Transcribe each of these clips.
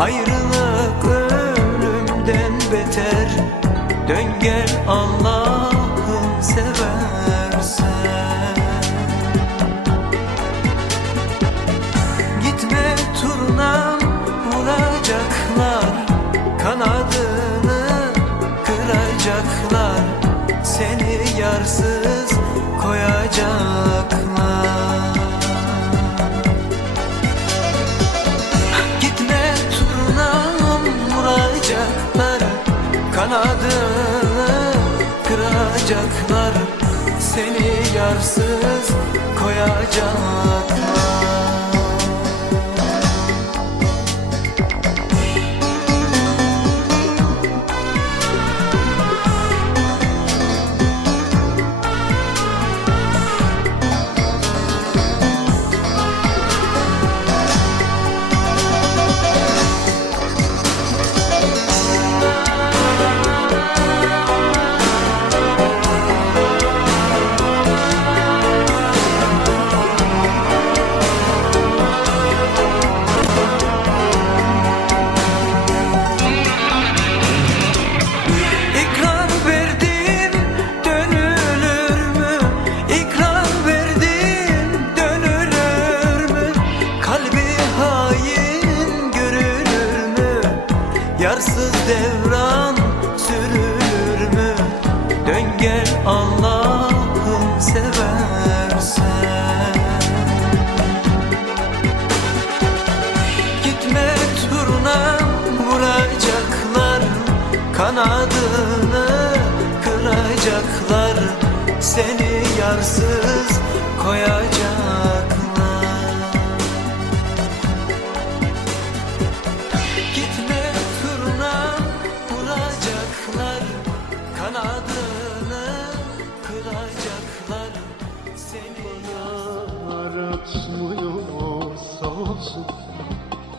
Ayrılık ölümden beter. Dön gel Allah'ım seversen. Gitme turnam vuracaklar Kanadını kıracaklar. Seni yarsız Kanadını kıracaklar. Seni yarsız koyacaklar Yarsız devran sürülür mü? Dön gel Allah'ım seversen Gitme turnam vuracaklar Kanadını kıracaklar Seni yarsız olsun.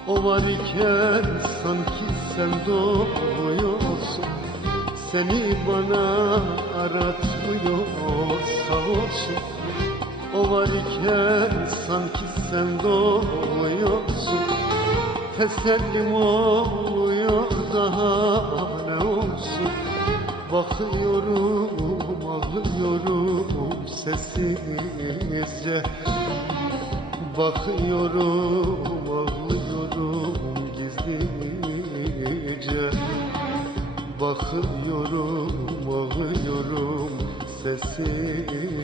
O var iken sanki sen doğuyorsun. Seni bana aratmıyor sağ olsun. O var iken sanki sen doğuyorsun. Tesellim oluyor daha ne olsun. Bakıyorum ağlıyorum sessizce Bakıyorum ağlıyorum gizlice. Bakıyorum ağlıyorum sessizce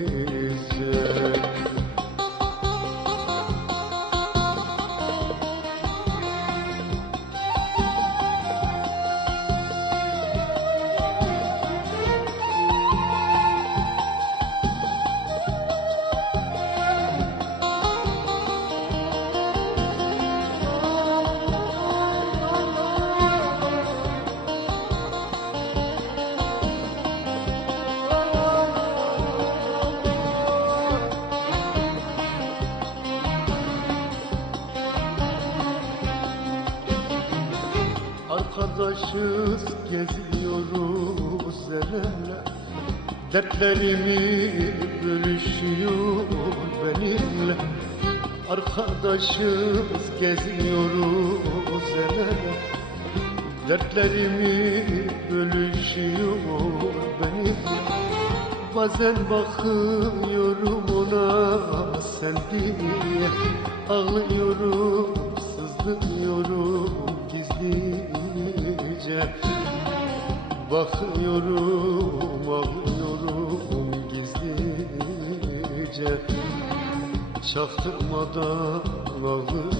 Arkadaşız geziyoruz ele Dertlerimi bölüşüyor benimle. Arkadaşız geziyoruz ele Dertlerimi bölüşüyor benimle. Bazen bakıyorum ona sen diye Ağlıyorum, sızlıyorum gizlice Bakıyorum, ağlıyorum gizlice. Çaktırmadan ağlıyorum